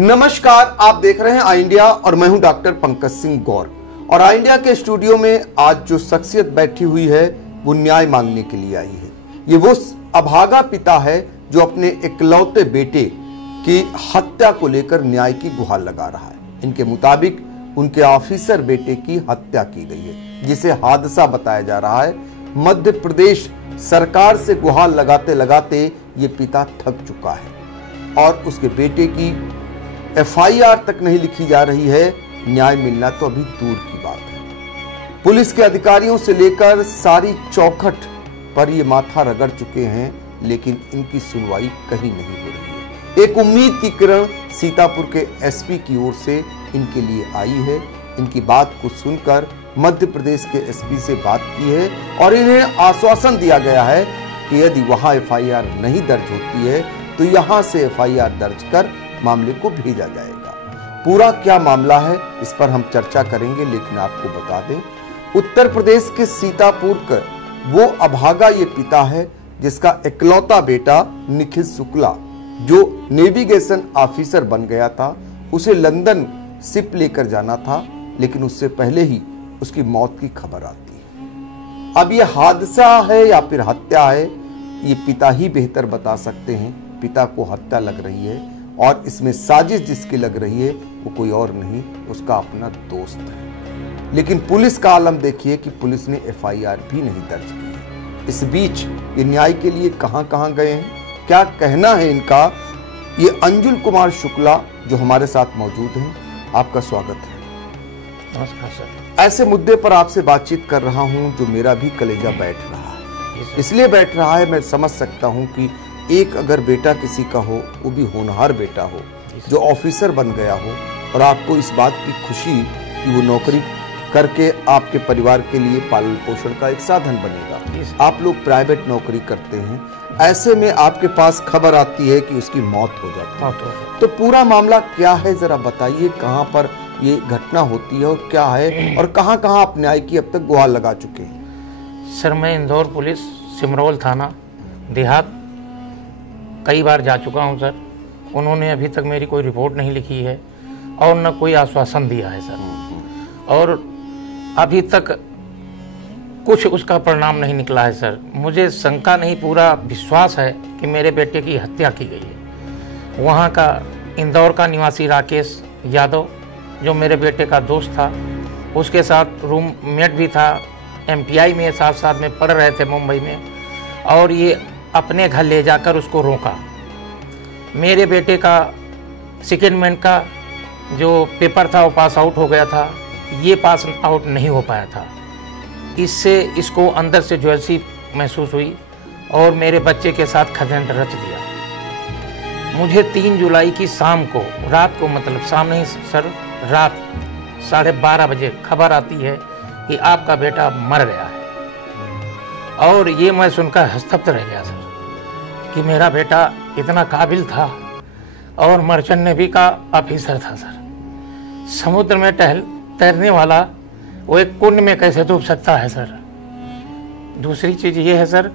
नमस्कार, आप देख रहे हैं आई इंडिया और मैं हूं डॉक्टर पंकज सिंह गौर। और आई इंडिया के स्टूडियो में आज जो शख्सियत बैठी हुई है वो न्याय मांगने के लिए आई है। ये वो अभागा पिता है जो अपने इकलौते बेटे की हत्या को लेकर न्याय की गुहार लगा रहा है। इनके मुताबिक उनके ऑफिसर बेटे की हत्या की गई है, जिसे हादसा बताया जा रहा है। मध्य प्रदेश सरकार से गुहार लगाते लगाते ये पिता थक चुका है और उसके बेटे की एफआईआर तक नहीं लिखी जा रही है। न्याय मिलना तो अभी दूर की बात है। पुलिस के अधिकारियों से लेकर सारी चौखट पर ये माथा रगड़ चुके हैं, लेकिन इनकी सुनवाई कहीं नहीं हो रही है। एक उम्मीद की किरण सीतापुर के एसपी की ओर से इनके लिए आई है। इनकी बात को सुनकर मध्य प्रदेश के एसपी से बात की है और इन्हें आश्वासन दिया गया है कि यदि वहां एफआईआर नहीं दर्ज होती है तो यहां से एफआईआर दर्ज कर मामले को भेजा जाएगा। पूरा क्या मामला है इस पर हम चर्चा करेंगे, लेकिन आपको बता दें उत्तर प्रदेश के सीतापुर का वो अभागा ये पिता है जिसका इकलौता बेटा निखिल शुक्ला जो नेविगेशन ऑफिसर बन गया था। उसे लंदन शिप लेकर जाना था, लेकिन उससे पहले ही उसकी मौत की खबर आती है। अब ये हादसा है या फिर हत्या है, ये पिता ही बेहतर बता सकते हैं। पिता को हत्या लग रही है और इसमें साजिश जिसकी लग रही है वो कोई और नहीं, उसका अपना दोस्त है। लेकिन पुलिस का आलम देखिए कि पुलिस ने एफआईआर भी नहीं दर्ज की है। इस बीच ये न्याय के लिए कहां गए हैं, क्या कहना है इनका, ये अंजुल कुमार शुक्ला जो हमारे साथ मौजूद हैं। आपका स्वागत है। नमस्कार सर। ऐसे मुद्दे पर आपसे बातचीत कर रहा हूं जो मेरा भी कलेजा बैठ रहा है। इसलिए बैठ रहा है, मैं समझ सकता हूं कि एक अगर बेटा किसी का हो, वो भी होनहार बेटा हो जो ऑफिसर बन गया हो, और आपको इस बात की खुशी कि वो नौकरी करके आपके परिवार के लिए पालन पोषण का एक साधन बनेगा। आप लोग प्राइवेट नौकरी करते हैं, ऐसे में आपके पास खबर आती है कि उसकी मौत हो जाती है। तो पूरा मामला क्या है जरा बताइए, कहाँ पर ये घटना होती है और क्या है, और कहाँ कहाँ आप न्याय की अब तक गुहार लगा चुके हैं? सर मैं इंदौर पुलिस सिमरोल थाना देहात कई बार जा चुका हूं सर। उन्होंने अभी तक मेरी कोई रिपोर्ट नहीं लिखी है और न कोई आश्वासन दिया है सर, और अभी तक कुछ उसका परिणाम नहीं निकला है सर। मुझे शंका नहीं, पूरा विश्वास है कि मेरे बेटे की हत्या की गई है। वहाँ का इंदौर का निवासी राकेश यादव जो मेरे बेटे का दोस्त था, उसके साथ रूममेट भी था, एमटीआई में साथ साथ में पढ़ रहे थे मुंबई में, और ये अपने घर ले जाकर उसको रोका। मेरे बेटे का सेकेंडमेंट का जो पेपर था वो पास आउट हो गया था, ये पास आउट नहीं हो पाया था। इससे इसको अंदर से ज्वेलसी महसूस हुई और मेरे बच्चे के साथ खदंड रच दिया। मुझे 3 जुलाई की शाम को, रात को, मतलब शाम नहीं सर, रात 12:30 बजे खबर आती है कि आपका बेटा मर गया है। और ये मैं सुनकर हस्तप्त रह गया सर कि मेरा बेटा इतना काबिल था और मर्चेंट नेवी का ऑफिसर था सर। समुद्र में तैरने वाला वो एक कुंड में कैसे डूब सकता है सर। दूसरी चीज़ ये है सर,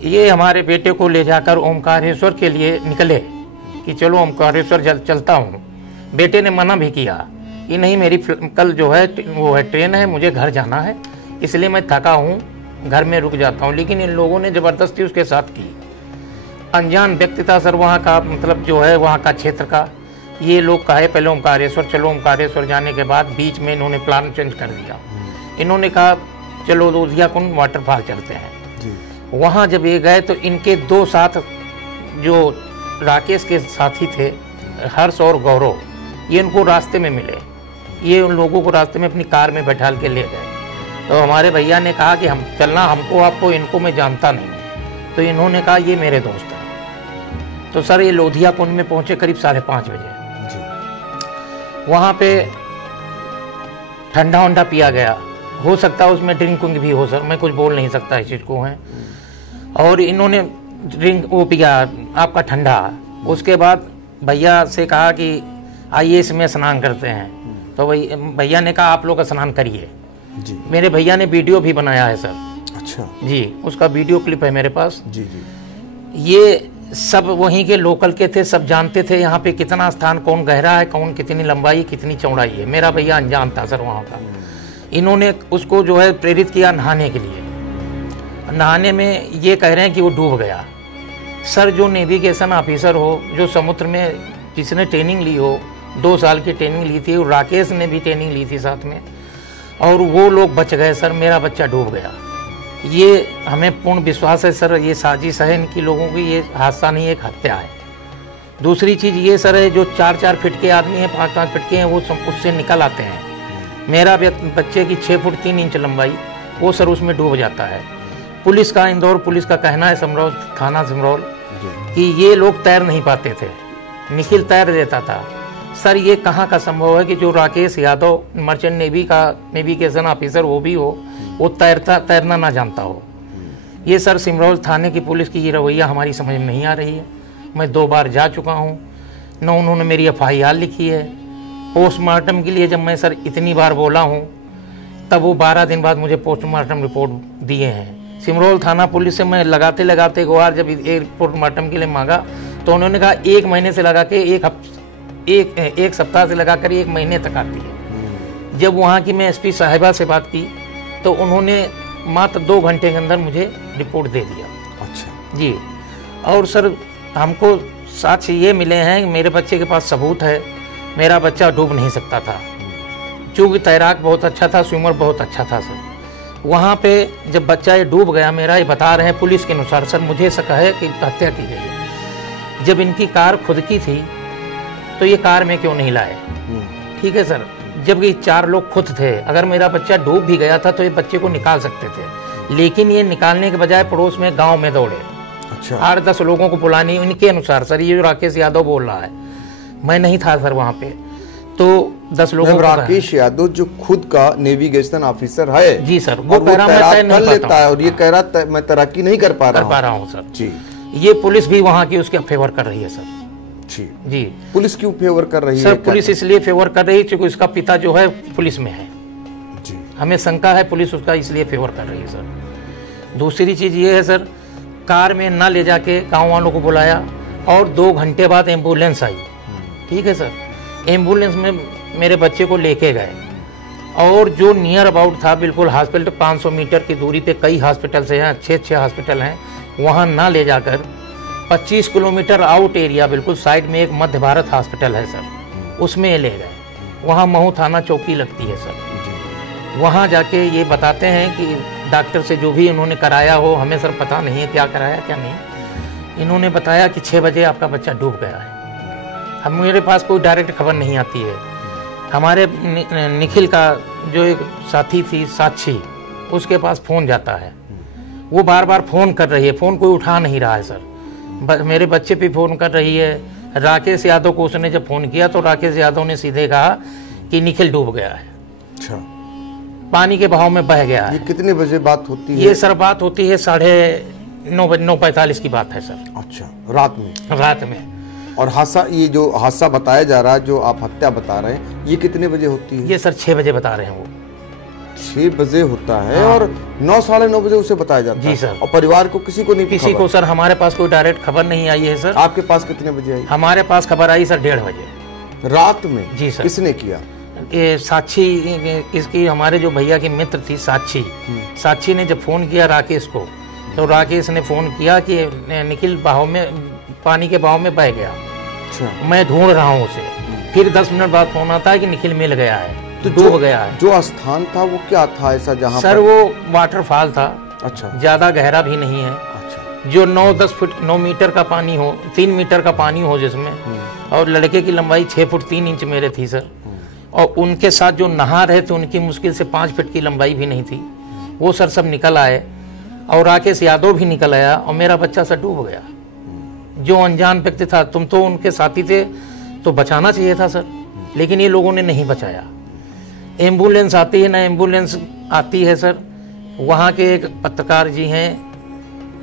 ये हमारे बेटे को ले जाकर ओमकारेश्वर के लिए निकले कि चलो ओमकारेश्वर चलता हूँ। बेटे ने मना भी किया कि नहीं, मेरी कल जो है वो है ट्रेन है, मुझे घर जाना है, इसलिए मैं थका हूँ, घर में रुक जाता हूँ। लेकिन इन लोगों ने ज़बरदस्ती उसके साथ की। अनजान व्यक्ति था सर वहाँ का, मतलब जो है वहाँ का क्षेत्र का। ये लोग कहे पहले ओमकारेश्वर चलो। ओमकारेश्वर जाने के बाद बीच में इन्होंने प्लान चेंज कर दिया। इन्होंने कहा चलो लोधिया कुंड वाटरफॉल चलते हैं। वहाँ जब ये गए तो इनके 2 साथ जो राकेश के साथी थे, हर्ष और गौरव, ये इनको रास्ते में मिले। ये उन लोगों को रास्ते में अपनी कार में बैठा के ले गए। तो हमारे भैया ने कहा कि हम चलना, हमको आपको इनको मैं जानता नहीं हूँ। तो इन्होंने कहा ये मेरे दोस्त हैं। तो सर ये लोधिया कुंड में पहुँचे करीब 5:30 बजे। वहाँ पे ठंडा वंडा पिया गया, हो सकता है उसमें ड्रिंकिंग भी हो सर, मैं कुछ बोल नहीं सकता इस चीज़ को है। और इन्होंने ड्रिंक वो पिया आपका ठंडा। उसके बाद भैया से कहा कि आइए इसमें स्नान करते हैं। तो भैया ने कहा आप लोग स्नान करिए। मेरे भैया ने वीडियो भी बनाया है सर। अच्छा जी, उसका वीडियो क्लिप है मेरे पास। जी। ये सब वहीं के लोकल के थे, सब जानते थे यहाँ पे कितना स्थान कौन गहरा है, कौन कितनी लंबाई कितनी चौड़ाई है। मेरा भैया अनजान था सर वहाँ का। इन्होंने उसको जो है प्रेरित किया नहाने के लिए। नहाने में ये कह रहे हैं कि वो डूब गया। सर जो नेविगेशन ऑफिसर हो, जो समुद्र में जिसने ट्रेनिंग ली हो, 2 साल की ट्रेनिंग ली थी, और राकेश ने भी ट्रेनिंग ली थी साथ में, और वो लोग बच गए सर, मेरा बच्चा डूब गया। ये हमें पूर्ण विश्वास है सर, ये साजिश है इनकी लोगों की, ये हादसा नहीं एक हत्या है। दूसरी चीज़ ये सर है, जो 4-4 फीट के आदमी हैं, 5-5 फीट के हैं, वो उससे निकल आते हैं। मेरा बच्चे की 6 फुट 3 इंच लंबाई, वो सर उसमें डूब जाता है। पुलिस का, इंदौर पुलिस का कहना है, सिमरौल थाना सिमरौल, कि ये लोग तैर नहीं पाते थे, निखिल तैर देता था। सर ये कहाँ का संभव है कि जो राकेश यादव मर्चेंट नेवी का नेविगेशन ऑफिसर वो भी हो, वो तैरना ना जानता हो। ये सर सिमरौल थाने की पुलिस की ये रवैया हमारी समझ में नहीं आ रही है। मैं 2 बार जा चुका हूँ, न उन्होंने मेरी FIR लिखी है। पोस्टमार्टम के लिए जब मैं सर इतनी बार बोला हूँ, तब वो 12 दिन बाद मुझे पोस्टमार्टम रिपोर्ट दिए हैं। सिमरौल थाना पुलिस से मैं लगाते लगाते एक बार जब एक पोस्टमार्टम के लिए मांगा, तो उन्होंने कहा 1 महीने से लगा के एक सप्ताह से लगाकर 1 महीने तक आती है। जब वहाँ की मैं SP साहिबा से बात की, तो उन्होंने मात्र 2 घंटे के अंदर मुझे रिपोर्ट दे दिया। अच्छा जी। और सर हमको साक्ष्य ये मिले हैं, मेरे बच्चे के पास सबूत है, मेरा बच्चा डूब नहीं सकता था, चूँकि तैराक बहुत अच्छा था, स्विमर बहुत अच्छा था सर। वहाँ पे जब बच्चा ये डूब गया, मेरा ये बता रहे हैं पुलिस के अनुसार सर, मुझे शक है कि हत्या की गई है। जब इनकी कार खुद की थी, तो ये कार में क्यों नहीं लाए? ठीक है सर, जब ये 4 लोग खुद थे, अगर मेरा बच्चा डूब भी गया था तो ये बच्चे को निकाल सकते थे, लेकिन ये निकालने के बजाय पड़ोस में गांव में दौड़े। अच्छा। 8-10 लोगों को बुलानी, इनके अनुसार सर, ये जो राकेश यादव बोल रहा है, मैं नहीं था सर वहाँ पे, तो 10 लोगों को। राकेश यादव जो खुद का नेविगेशन ऑफिसर है जी सर, वो तैराक कर लेता है, और ये कह रहा मैं तैराकी नहीं कर पा रहा हूँ सर जी। ये पुलिस भी वहाँ की उसके फेवर कर रही है सर जी। पुलिस क्यों फेवर कर रही है सर? पुलिस इसलिए फेवर कर रही है क्योंकि उसका पिता जो है पुलिस में है जी। हमें शंका है पुलिस उसका इसलिए फेवर कर रही है सर। दूसरी चीज ये है सर, कार में ना ले जाके गाँव वालों को बुलाया, और 2 घंटे बाद एम्बुलेंस आई। ठीक है सर, एम्बुलेंस में मेरे बच्चे को लेके गए, और जो नियर अबाउट था बिल्कुल हॉस्पिटल 500 मीटर की दूरी पे कई हॉस्पिटल हैं, अच्छे हॉस्पिटल हैं, वहाँ ना ले जाकर 25 किलोमीटर आउट एरिया बिल्कुल साइड में एक मध्य भारत हॉस्पिटल है सर, उसमें ले गए। वहाँ महू थाना चौकी लगती है सर। वहाँ जाके ये बताते हैं कि डॉक्टर से जो भी इन्होंने कराया हो, हमें सर पता नहीं है क्या कराया क्या नहीं, इन्होंने बताया कि 6 बजे आपका बच्चा डूब गया है। हम मेरे पास कोई डायरेक्ट खबर नहीं आती है। हमारे निखिल का जो एक साथी थी साक्षी, उसके पास फ़ोन जाता है, वो बार बार फ़ोन कर रही है, फ़ोन कोई उठा नहीं रहा है सर। मेरे बच्चे पे फ़ोन कर रही है। राकेश यादव को उसने जब फ़ोन किया तो राकेश यादव ने सीधे कहा कि निखिल डूब गया है। अच्छा, पानी के बहाव में बह गया है। ये कितने बजे बात होती है? ये सर बात होती है 9:45 की बात है सर। अच्छा, रात में। और हादसा, ये जो हादसा बताया जा रहा है, जो आप हत्या बता रहे हैं, ये कितने बजे होती है? ये सर 6 बजे बता रहे हैं वो। 6 बजे होता है। हाँ। और 9 साढ़े 9 बजे उसे बताया जाता है जी सर। और परिवार को किसी को नहीं? किसी को सर हमारे पास कोई डायरेक्ट खबर नहीं आई है सर। आपके पास कितने बजे आई? हमारे पास खबर आई सर 1:30 बजे रात में। जी सर। किसने किया? ये साक्षी, इसकी हमारे जो भैया की मित्र थी साक्षी ने जब फोन किया राकेश को, तो राकेश ने फोन किया कि निखिल बहाव में, पानी के बहाव में बह गया। अच्छा। मैं ढूंढ रहा हूँ उसे। फिर 10 मिनट बाद फोन आता है कि निखिल मिल गया है, तो डूब गया है। जो स्थान था वो क्या था ऐसा जहाँ सर वो वाटरफॉल था। अच्छा। ज्यादा गहरा भी नहीं है। अच्छा। जो 9-10 फुट 9 मीटर का पानी हो, 3 मीटर का पानी हो जिसमें, और लड़के की लंबाई 6 फुट 3 इंच मेरे थी सर। और उनके साथ जो नहा रहे थे उनकी मुश्किल से 5 फीट की लंबाई भी नहीं थी। वो सर सब निकल आए, और राकेश यादव भी निकल आया, और मेरा बच्चा सर डूब गया। जो अनजान व्यक्ति था, तुम तो उनके साथी थे, तो बचाना चाहिए था सर, लेकिन ये लोगों ने नहीं बचाया। एम्बुलेंस आती है ना, एम्बुलेंस आती है सर। वहाँ के एक पत्रकार जी हैं,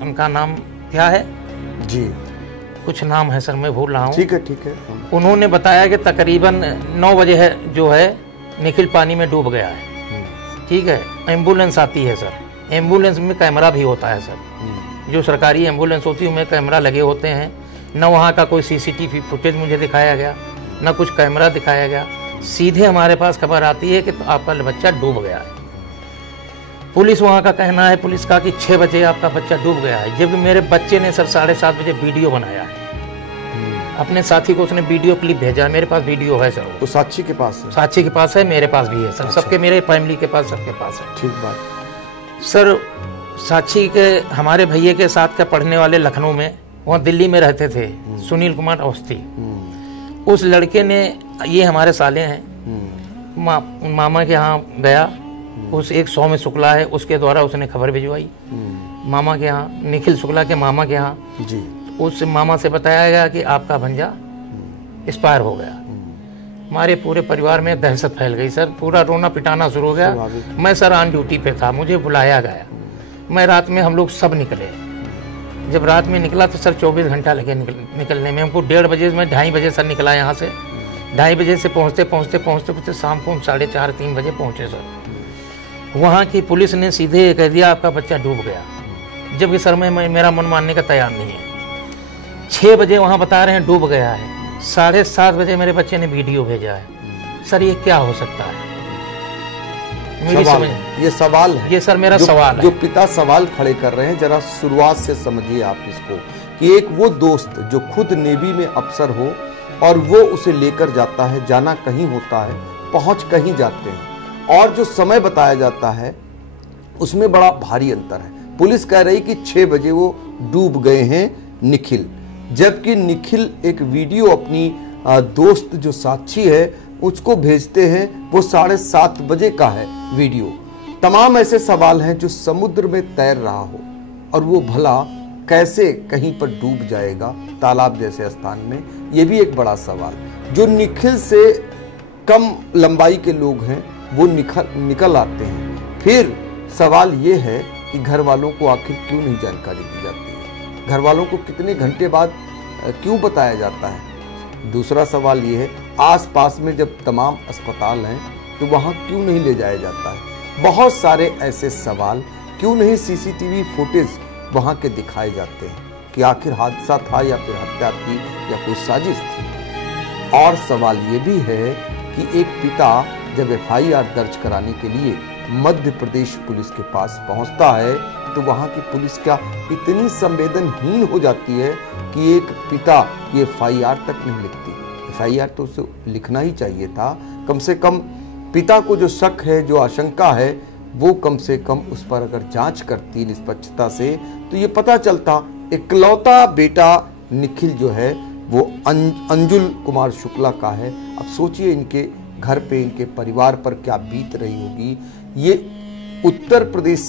उनका नाम क्या है जी? कुछ नाम है सर, मैं भूल रहा हूँ। ठीक है। उन्होंने बताया कि तकरीबन 9 बजे है जो है निखिल पानी में डूब गया है। ठीक है, एम्बुलेंस आती है सर। एम्बुलेंस में कैमरा भी होता है सर। जो सरकारी एम्बुलेंस होती है उनमें कैमरा लगे होते हैं, न वहाँ का कोई सीसीटीवी फुटेज मुझे दिखाया गया, न कुछ कैमरा दिखाया गया। सीधे हमारे पास खबर आती है कि तो आपका बच्चा डूब गया है। पुलिस वहाँ का कहना है, पुलिस का कि 6 बजे आपका बच्चा डूब गया है, जबकि मेरे बच्चे ने सर 7:30 बजे वीडियो बनाया है। अपने साथी को उसने वीडियो क्लिप भेजा है, मेरे पास वीडियो है सर। तो साक्षी के पास है? साक्षी के पास है, मेरे पास भी है सर। अच्छा। सबके, मेरे फैमिली के पास, सबके पास है। ठीक बात सर। साक्षी के हमारे भैया के साथ का पढ़ने वाले लखनऊ में, वहाँ दिल्ली में रहते थे, सुनील कुमार अवस्थी। उस लड़के ने, ये हमारे साले हैं, मामा के यहाँ गया, उस एक सौम्य शुक्ला है, उसके द्वारा उसने खबर भिजवाई मामा के यहाँ, निखिल शुक्ला के मामा के यहाँ जी। उस मामा से बताया गया कि आपका भंजा एक्सपायर हो गया। हमारे पूरे परिवार में दहशत फैल गई सर, पूरा रोना पिटाना शुरू हो गया। मैं सर ऑन ड्यूटी पे था, मुझे बुलाया गया। मैं रात में, हम लोग सब निकले। जब रात में निकला तो सर 24 घंटा लगे निकलने में। हमको 1:30 बजे, मैं 2:30 बजे सर निकला यहाँ से। 2:30 बजे से पहुँचते शाम को हम 4:30-3 बजे पहुँचे सर। वहाँ की पुलिस ने सीधे कह दिया आपका बच्चा डूब गया, जबकि सर मेरा मन मानने का तैयार नहीं है। 6 बजे वहाँ बता रहे हैं डूब गया है, 7:30 बजे मेरे बच्चे ने वीडियो भेजा है। सर ये क्या हो सकता है? मेरी समझ, ये सवाल है, ये सर मेरा सवाल है। जो पिता सवाल खड़े कर रहे हैं, जरा शुरुआत से समझिए आप इसको, कि एक वो दोस्त जो खुद नेवी में अफसर हो और वो उसे लेकर जाता है, जाना कहीं होता है, पहुंच कहीं जाते हैं, और जो समय बताया जाता है उसमें बड़ा भारी अंतर है। पुलिस कह रही कि 6 बजे वो डूब गए हैं निखिल, जबकि निखिल एक वीडियो अपनी दोस्त जो साक्षी है उसको भेजते हैं, वो 7:30 बजे का है वीडियो। तमाम ऐसे सवाल हैं, जो समुद्र में तैर रहा हो और वो भला कैसे कहीं पर डूब जाएगा तालाब जैसे स्थान में, ये भी एक बड़ा सवाल। जो निखिल से कम लंबाई के लोग हैं वो निकल आते हैं। फिर सवाल ये है कि घर वालों को आखिर क्यों नहीं जानकारी दी जाती है, घर वालों को कितने घंटे बाद क्यों बताया जाता है। दूसरा सवाल ये है, आसपास में जब तमाम अस्पताल हैं तो वहाँ क्यों नहीं ले जाया जाता है। बहुत सारे ऐसे सवाल, क्यों नहीं सीसीटीवी फुटेज वहाँ के दिखाए जाते हैं कि आखिर हादसा था या फिर हत्या थी या कोई साजिश थी। और सवाल ये भी है कि एक पिता जब FIR दर्ज कराने के लिए मध्य प्रदेश पुलिस के पास पहुंचता है तो वहां की पुलिस क्या इतनी संवेदनहीन हो जाती है कि एक पिता ये FIR तक नहीं लिखती। FIR तो उसे लिखना ही चाहिए था, कम से कम पिता को जो शक है, जो आशंका है, वो कम से कम उस पर अगर जांच करती निष्पक्षता से तो ये पता चलता। इकलौता बेटा निखिल जो है वो अंजुल कुमार शुक्ला का है। अब सोचिए इनके घर पे, इनके परिवार पर क्या बीत रही होगी। ये उत्तर प्रदेश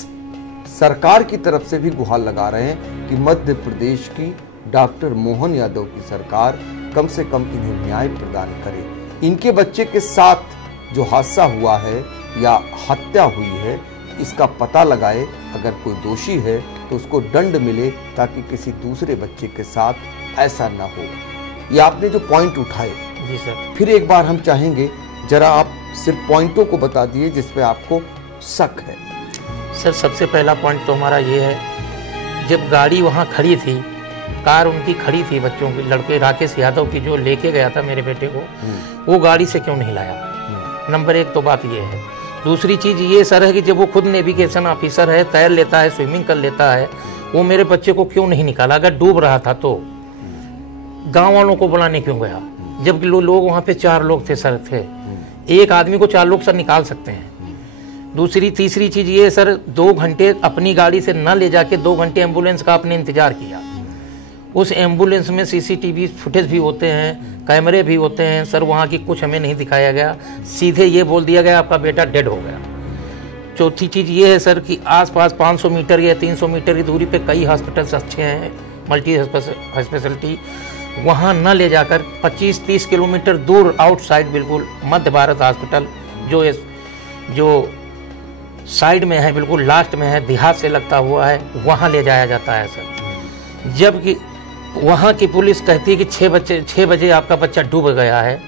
सरकार की तरफ से भी गुहार लगा रहे हैं कि मध्य प्रदेश की डॉक्टर मोहन यादव की सरकार कम से कम इन्हें न्याय प्रदान करे। इनके बच्चे के साथ जो हादसा हुआ है या हत्या हुई है, इसका पता लगाए, अगर कोई दोषी है तो उसको दंड मिले ताकि किसी दूसरे बच्चे के साथ ऐसा ना हो। ये आपने जो पॉइंट उठाए, जी सर, फिर एक बार हम चाहेंगे जरा आप सिर्फ पॉइंटों को बता दिए जिस पे आपको शक है। सर सबसे पहला पॉइंट तो हमारा ये है, जब गाड़ी वहाँ खड़ी थी, कार उनकी खड़ी थी, बच्चों की, लड़के राकेश यादव की जो लेके गया था मेरे बेटे को, वो गाड़ी से क्यों नहीं लाया? नंबर 1 तो बात ये है। दूसरी चीज़ ये सर है कि जब वो खुद नेविगेशन ऑफिसर है, तैर लेता है, स्विमिंग कर लेता है, वो मेरे बच्चे को क्यों नहीं निकाला? अगर डूब रहा था तो गाँव वालों को बुलाने क्यों गया? जबकि लोग वहाँ पे 4 लोग थे सर, थे। एक आदमी को 4 लोग सर निकाल सकते हैं। तीसरी चीज़ ये सर, 2 घंटे अपनी गाड़ी से न ले जाके 2 घंटे एम्बुलेंस का आपने इंतजार किया। उस एम्बुलेंस में सीसीटीवी फुटेज भी होते हैं, कैमरे भी होते हैं सर, वहाँ की कुछ हमें नहीं दिखाया गया, सीधे ये बोल दिया गया आपका बेटा डेड हो गया। चौथी चीज़ ये है सर कि आसपास 500 मीटर या 300 मीटर की दूरी पे कई हॉस्पिटल्स अच्छे हैं, मल्टी स्पेशलिटी, वहाँ न ले जाकर 25-30 किलोमीटर दूर आउटसाइड, बिल्कुल मध्य भारत हॉस्पिटल जो साइड में है, बिल्कुल लास्ट में है, देहात से लगता हुआ है, वहाँ ले जाया जाता है सर। जबकि वहाँ की पुलिस कहती है कि 6 बजे आपका बच्चा डूब गया है,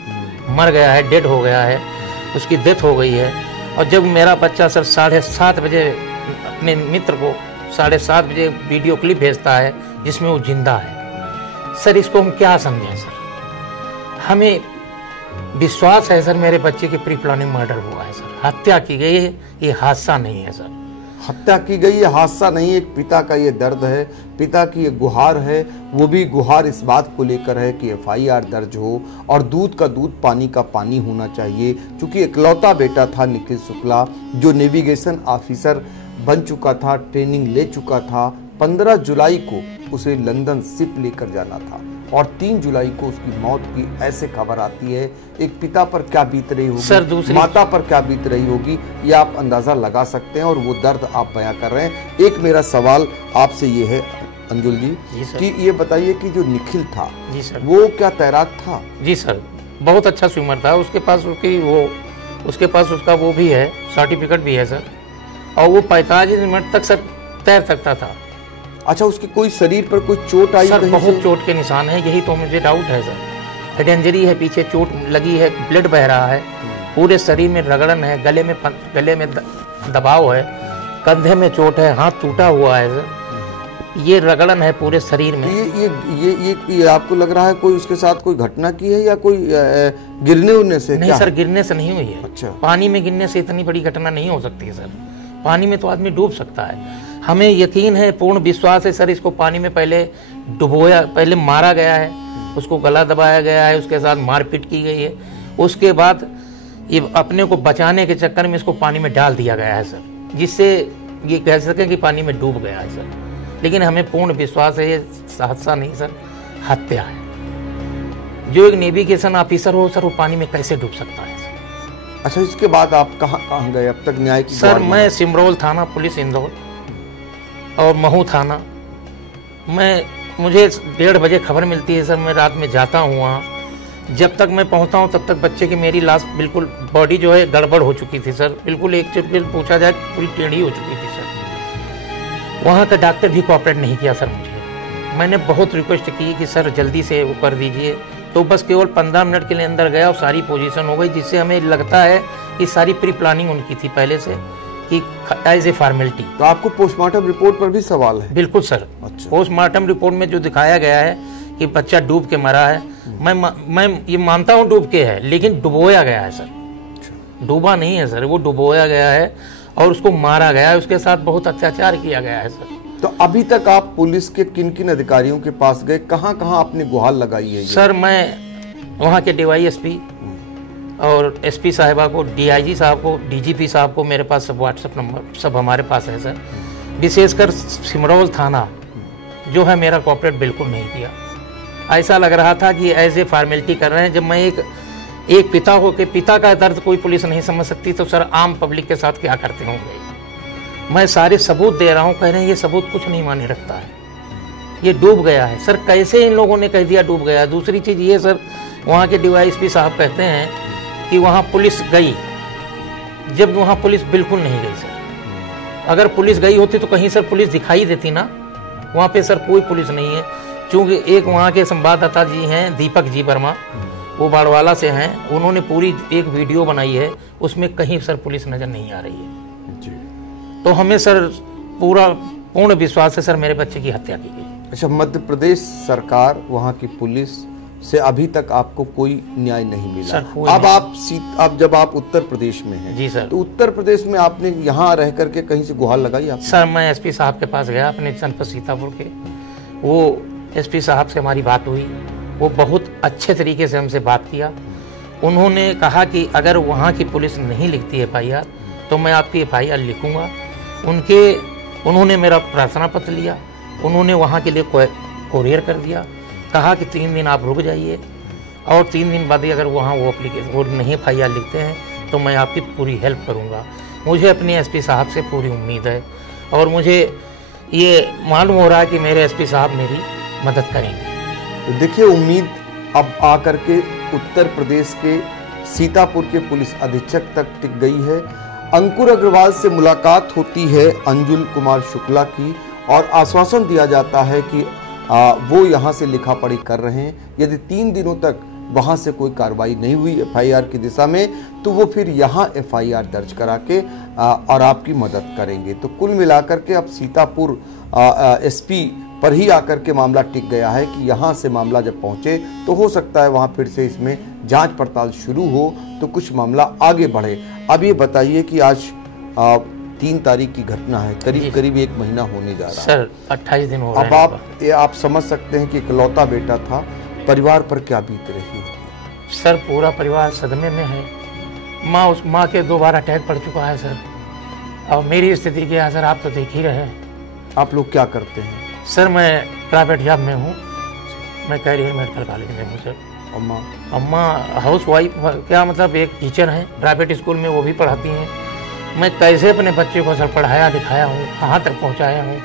मर गया है, डेड हो गया है, उसकी डेथ हो गई है। और जब मेरा बच्चा सर 7:30 बजे अपने मित्र को 7:30 बजे वीडियो क्लिप भेजता है जिसमें वो जिंदा है। सर इसको हम क्या समझें सर? हमें विश्वास है सर मेरे बच्चे की प्री प्लानिंग मर्डर हुआ है सर, हत्या की गई है, ये हादसा नहीं है सर। हत्या की गई ये हादसा नहीं, एक पिता का ये दर्द है, पिता की ये गुहार है। वो भी गुहार इस बात को लेकर है कि FIR दर्ज हो और दूध का दूध पानी का पानी होना चाहिए, क्योंकि इकलौता बेटा था निखिल शुक्ला जो नेविगेशन ऑफिसर बन चुका था, ट्रेनिंग ले चुका था। 15 जुलाई को उसे लंदन शिप लेकर जाना था और 3 जुलाई को उसकी मौत की ऐसे खबर आती है। एक पिता पर क्या बीत रही होगी सर, दूसरी माता पर क्या बीत रही होगी, ये आप अंदाजा लगा सकते हैं और वो दर्द आप बयां कर रहे हैं। एक मेरा सवाल आपसे ये है अंजुल जी कि ये बताइए कि जो निखिल था जी सर, वो क्या तैराक था? जी सर, बहुत अच्छा स्विमर था। उसके पास उसका वो भी है, सर्टिफिकेट भी है सर, और वो 45 मिनट तक सर तैर सकता था। अच्छा, उसके कोई शरीर पर कोई चोट आई? सर बहुत चोट के निशान है, यही तो मुझे डाउट है सर। हेड इंजरी है, पीछे चोट लगी है, ब्लड बह रहा है, पूरे शरीर में रगड़न है, गले में दबाव है, कंधे में चोट है, हाथ टूटा हुआ है सर, ये रगड़न है पूरे शरीर में। ये आपको लग रहा है कोई उसके साथ कोई घटना की है या कोई गिरने उड़ने से? नहीं सर, गिरने से नहीं हुई है। अच्छा। पानी में गिरने से इतनी बड़ी घटना नहीं हो सकती है सर, पानी में तो आदमी डूब सकता है। हमें यकीन है, पूर्ण विश्वास है सर, इसको पानी में पहले मारा गया है, उसको गला दबाया गया है, उसके साथ मारपीट की गई है, उसके बाद ये अपने को बचाने के चक्कर में इसको पानी में डाल दिया गया है सर, जिससे ये कह सकें कि पानी में डूब गया है सर। लेकिन हमें पूर्ण विश्वास है ये हादसा नहीं सर, हत्या है। जो एक नेविगेशन ऑफिसर हो सर, वो पानी में कैसे डूब सकता है सर? अच्छा, इसके बाद आप कहाँ गए अब तक न्याय की? सर मैं सिमरोल थाना पुलिस इंदौर और महू थाना, मुझे 1:30 बजे खबर मिलती है सर, मैं रात में जाता हूँ वहाँ। जब तक मैं पहुँचता हूँ तब तक बच्चे की मेरी लाश बिल्कुल बॉडी जो है गड़बड़ हो चुकी थी सर, बिल्कुल एक चुटकी पूछा जाए पूरी टेढ़ी हो चुकी थी सर। वहाँ का डॉक्टर भी कोऑपरेट नहीं किया सर मुझे। मैंने बहुत रिक्वेस्ट की कि सर जल्दी से वो कर दीजिए, तो बस केवल 15 मिनट के लिए अंदर गया और सारी पोजीशन हो गई, जिससे हमें लगता है कि सारी प्री प्लानिंग उनकी थी पहले से कि एज ए फॉर्मेलिटी। तो आपको पोस्टमार्टम रिपोर्ट पर भी सवाल है? बिल्कुल सर। अच्छा। पोस्टमार्टम रिपोर्ट में जो दिखाया गया है कि बच्चा डूब के मरा है, मैं ये मानता हूँ डूब के है, लेकिन डुबोया गया है सर, डूबा नहीं है सर, वो डुबोया गया है और उसको मारा गया है, उसके साथ बहुत अत्याचार किया गया है सर। तो अभी तक आप पुलिस के किन किन अधिकारियों के पास गए, कहाँ कहाँ आपने गुहार लगाई है? सर मैं वहाँ के DYSP और SP साहिबा को, DIG साहब को, DGP साहब को, मेरे पास सब व्हाट्सएप नंबर सब हमारे पास है सर। विशेषकर सिमरोल थाना जो है मेरा कोऑपरेट बिल्कुल नहीं किया। ऐसा लग रहा था कि एज ए फॉर्मेलिटी कर रहे हैं। जब मैं एक पिता हो के पिता का दर्द कोई पुलिस नहीं समझ सकती, तो सर आम पब्लिक के साथ क्या करते होंगे? मैं सारे सबूत दे रहा हूँ, कह रहे हैं ये सबूत कुछ नहीं माने रखता है, ये डूब गया है। सर कैसे इन लोगों ने कह दिया डूब गया? दूसरी चीज़ ये सर, वहाँ के DYSP साहब कहते हैं कि वहाँ पुलिस गई, जब वहाँ पुलिस बिल्कुल नहीं गई सर। अगर पुलिस गई होती तो कहीं सर पुलिस दिखाई देती ना, वहाँ पे सर कोई पुलिस नहीं है। चूँकि एक वहाँ के संवाददाता जी हैं दीपक जी वर्मा, वो बाड़वाला से हैं, उन्होंने पूरी एक वीडियो बनाई है, उसमें कहीं सर पुलिस नज़र नहीं आ रही है जी। तो हमें सर पूर्ण विश्वास है सर मेरे बच्चे की हत्या की गई। अच्छा, मध्य प्रदेश सरकार, वहाँ की पुलिस से अभी तक आपको कोई न्याय नहीं मिला? सर अब जब आप उत्तर प्रदेश में हैं जी सर, तो उत्तर प्रदेश में आपने यहाँ रह करके कहीं से गुहार लगाई आपने? सर मैं SP साहब के पास गया अपने जनपद सीतापुर के, वो SP साहब से हमारी बात हुई, वो बहुत अच्छे तरीके से हमसे बात किया। उन्होंने कहा कि अगर वहाँ की पुलिस नहीं लिखती FIR तो मैं आपकी FIR लिखूँगा। उन्होंने मेरा प्रार्थना पत्र लिया, उन्होंने वहाँ के लिए कोरियर कर दिया, कहा कि 3 दिन आप रुक जाइए और 3 दिन बाद ही अगर वहाँ वो एप्लीकेशन वो नहीं FIR लिखते हैं तो मैं आपकी पूरी हेल्प करूँगा। मुझे अपने SP साहब से पूरी उम्मीद है और मुझे ये मालूम हो रहा है कि मेरे SP साहब मेरी मदद करेंगे। तो देखिए, उम्मीद अब आकर के उत्तर प्रदेश के सीतापुर के पुलिस अधीक्षक तक टिक गई है। अंकुर अग्रवाल से मुलाकात होती है अंजुल कुमार शुक्ला की और आश्वासन दिया जाता है कि वो यहाँ से लिखा पढ़ी कर रहे हैं। यदि 3 दिनों तक वहाँ से कोई कार्रवाई नहीं हुई एफआईआर की दिशा में, तो वो फिर यहाँ एफआईआर दर्ज करा के और आपकी मदद करेंगे। तो कुल मिलाकर के अब सीतापुर एसपी पर ही आकर के मामला टिक गया है कि यहाँ से मामला जब पहुँचे तो हो सकता है वहाँ फिर से इसमें जांच पड़ताल शुरू हो तो कुछ मामला आगे बढ़े। अब ये बताइए कि आज 3 तारीख की घटना है, करीब करीब 1 महीना होने जा रहा है सर, 28 दिन हो रहे हैं। अब आप समझ सकते हैं कि इकलौता बेटा था, परिवार पर क्या बीत रही है? सर, पूरा परिवार सदमे में है। उस माँ के 2 बार अटैक पड़ चुका है सर, और मेरी स्थिति क्या है सर, आप तो देख ही रहे हैं। आप लोग क्या करते हैं? सर, मैं प्राइवेट जॉब में हूँ, मैं कैरियर मेडिकल कॉलेज में हूँ सर। अम्मा हाउस वाइफ, क्या मतलब एक टीचर हैं प्राइवेट स्कूल में, वो भी पढ़ाती हैं। मैं कैसे अपने बच्चे को सर पढ़ाया लिखाया हूँ, कहाँ तक पहुँचाया हूँ,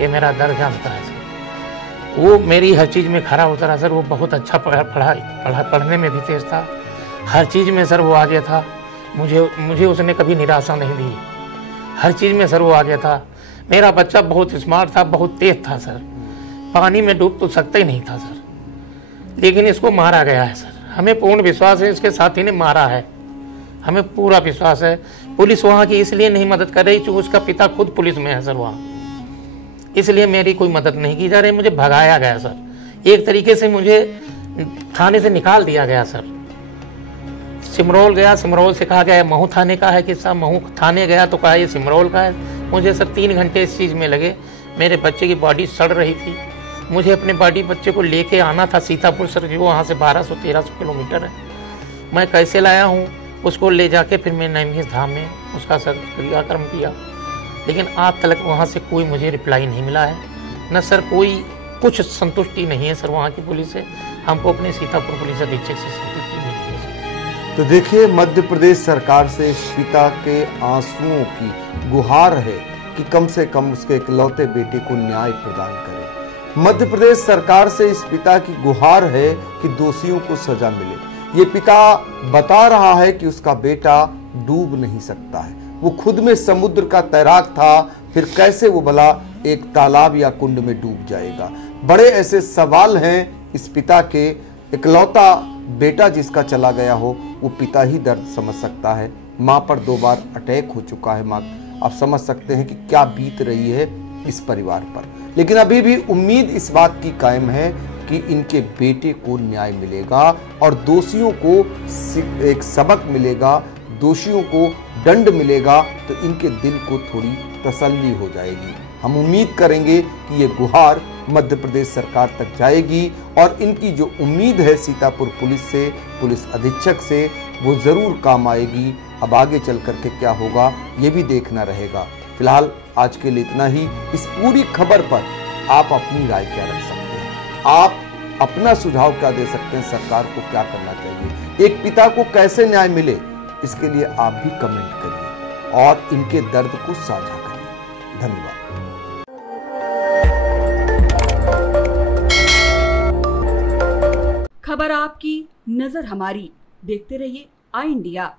ये मेरा दर्द जानता है सर। वो मेरी हर चीज़ में खरा उतरा सर, वो बहुत अच्छा पढ़ने में भी तेज था, हर चीज़ में सर वो आगे था। मुझे उसने कभी निराशा नहीं दी, हर चीज़ में सर वो आगे था। मेरा बच्चा बहुत स्मार्ट था, बहुत तेज था सर, पानी में डूब तो सकता ही नहीं था सर, लेकिन इसको मारा गया है सर। हमें पूर्ण विश्वास है इसके साथी ने मारा है, हमें पूरा विश्वास है। पुलिस वहाँ की इसलिए नहीं मदद कर रही क्योंकि उसका पिता खुद पुलिस में है सर वहाँ, इसलिए मेरी कोई मदद नहीं की जा रही। मुझे भगाया गया सर, एक तरीके से मुझे थाने से निकाल दिया गया सर। सिमरोल गया, सिमरोल से कहा गया महू थाने का है किस्सा, महू थाने गया तो कहा ये सिमरोल का है। मुझे सर 3 घंटे इस चीज़ में लगे। मेरे बच्चे की बॉडी सड़ रही थी, मुझे अपने बच्चे को लेके आना था सीतापुर सर, जो वहाँ से 1200-1300 किलोमीटर है। मैं कैसे लाया हूँ उसको ले जाके फिर मैं नैमिष धाम में उसका सर क्रियाक्रम किया, लेकिन आज तक वहाँ से कोई मुझे रिप्लाई नहीं मिला है, न सर कोई कुछ संतुष्टि नहीं है सर वहाँ की पुलिस से। हमको अपने सीतापुर पुलिस अधीक्षक से संतुष्टि मिली है सर। तो देखिए, मध्य प्रदेश सरकार से इस पिता के आंसुओं की गुहार है कि कम से कम उसके इकलौते बेटे को न्याय प्रदान करे। मध्य प्रदेश सरकार से इस पिता की गुहार है कि दोषियों को सजा मिले। ये पिता बता रहा है कि उसका बेटा डूब नहीं सकता है, वो खुद में समुद्र का तैराक था, फिर कैसे वो भला एक तालाब या कुंड में डूब जाएगा। बड़े ऐसे सवाल हैं इस पिता के। इकलौता बेटा जिसका चला गया हो, वो पिता ही दर्द समझ सकता है। माँ पर 2 बार अटैक हो चुका है, माँ आप समझ सकते हैं कि क्या बीत रही है इस परिवार पर। लेकिन अभी भी उम्मीद इस बात की कायम है कि इनके बेटे को न्याय मिलेगा और दोषियों को एक सबक मिलेगा, दोषियों को दंड मिलेगा, तो इनके दिल को थोड़ी तसल्ली हो जाएगी। हम उम्मीद करेंगे कि ये गुहार मध्य प्रदेश सरकार तक जाएगी और इनकी जो उम्मीद है सीतापुर पुलिस से, पुलिस अधीक्षक से, वो जरूर काम आएगी। अब आगे चल करके क्या होगा ये भी देखना रहेगा। फिलहाल आज के लिए इतना ही। इस पूरी खबर पर आप अपनी राय क्या रख सकते हैं? आप अपना सुझाव क्या दे सकते हैं? सरकार को क्या करना चाहिए? एक पिता को कैसे न्याय मिले, इसके लिए आप भी कमेंट करिए और इनके दर्द को साझा करिए। धन्यवाद। खबर आपकी, नजर हमारी। देखते रहिए आई इंडिया।